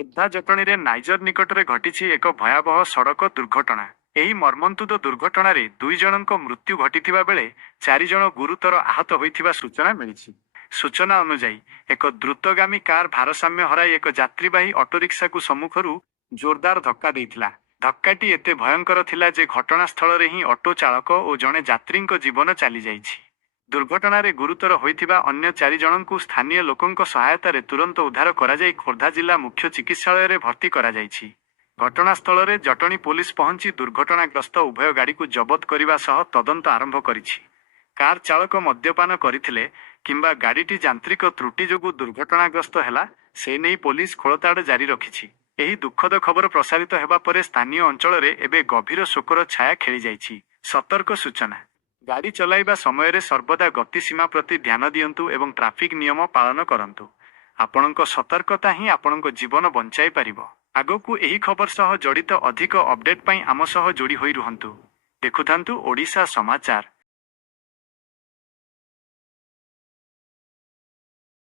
ଖୋର୍ଦ୍ଧା ଜଟଣୀରେ ନାଇଜର ନିକଟରେ ଘଟିଛି ଏକ ଭୟାବହ ସଡ଼କ ଦୁର୍ଘଟଣା। ଏହି ମର୍ମନ୍ତୁଦ ଦୁର୍ଘଟଣାରେ 2 ଜଣଙ୍କ ମୃତ୍ୟୁ ଘଟିଥିବା ବେଳେ 4 ଜଣ ଗୁରୁତର ଆହତ ହୋଇଥିବା ସୂଚନା ମିଳିଛି। ସୂଚନା ଅନୁଯାୟୀ ଏକ ଦ୍ରୁତଗାମୀ କାର ଭାରସାମ୍ୟ ହରାଇ ଏକ ଯାତ୍ରୀବାହୀ ଅଟୋରିକ୍ସାକୁ ସମ୍ମୁଖରୁ ଜୋରଦାର ଧକ୍କା ଦେଇଥିଲା। ଧକ୍କାଟି ଏତେ ଭୟଙ୍କର ଥିଲା ଯେ ଘଟଣାସ୍ଥଳରେ ହିଁ ଅଟୋ ଚାଳକ ଓ ଜଣେ ଯାତ୍ରୀଙ୍କ ଜୀବନ ଚାଲିଯାଇଛି। ଦୁର୍ଘଟଣାରେ ଗୁରୁତର ହୋଇଥିବା ଅନ୍ୟ 4 ଜଣଙ୍କୁ ସ୍ଥାନୀୟ ଲୋକଙ୍କ ସହାୟତାରେ ତୁରନ୍ତ ଉଦ୍ଧାର କରାଯାଇ ଖୋର୍ଦ୍ଧା ଜିଲ୍ଲା ମୁଖ୍ୟ ଚିକିତ୍ସାଳୟରେ ଭର୍ତ୍ତି କରାଯାଇଛି। ଘଟଣାସ୍ଥଳରେ ଜଟଣୀ ପୋଲିସ ପହଞ୍ଚି ଦୁର୍ଘଟଣାଗ୍ରସ୍ତ ଉଭୟ ଗାଡ଼ିକୁ ଜବତ କରିବା ସହ ତଦନ୍ତ ଆରମ୍ଭ କରିଛି। କାର ଚାଳକ ମଦ୍ୟପାନ କରିଥିଲେ କିମ୍ବା ଗାଡ଼ିଟି ଯାନ୍ତ୍ରିକ ତ୍ରୁଟି ଯୋଗୁଁ ଦୁର୍ଘଟଣାଗ୍ରସ୍ତ ହେଲା, ସେ ନେଇ ପୋଲିସ ଖୋଳତାଡ଼ ଜାରି ରଖିଛି। ଏହି ଦୁଃଖଦ ଖବର ପ୍ରସାରିତ ହେବା ପରେ ସ୍ଥାନୀୟ ଅଞ୍ଚଳରେ ଏବେ ଗଭୀର ଶୋକର ଛାୟା ଖେଳିଯାଇଛି। ସତର୍କ ସୂଚନା। ଗାଡ଼ି ଚଲାଇବା ସମୟରେ ସର୍ବଦା ଗତିସୀମା ପ୍ରତି ଧ୍ୟାନ ଦିଅନ୍ତୁ ଏବଂ ଟ୍ରାଫିକ୍ ନିୟମ ପାଳନ କରନ୍ତୁ। ଆପଣଙ୍କ ସତର୍କତା ହିଁ ଆପଣଙ୍କ ଜୀବନ ବଞ୍ଚାଇ ପାରିବ। ଆଗକୁ ଏହି ଖବର ସହ ଜଡ଼ିତ ଅଧିକ ଅପଡେଟ୍ ପାଇଁ ଆମ ସହ ଯୋଡ଼ି ହୋଇ ରୁହନ୍ତୁ। ଦେଖୁଥାନ୍ତୁ ଓଡ଼ିଶା ସମାଚାର।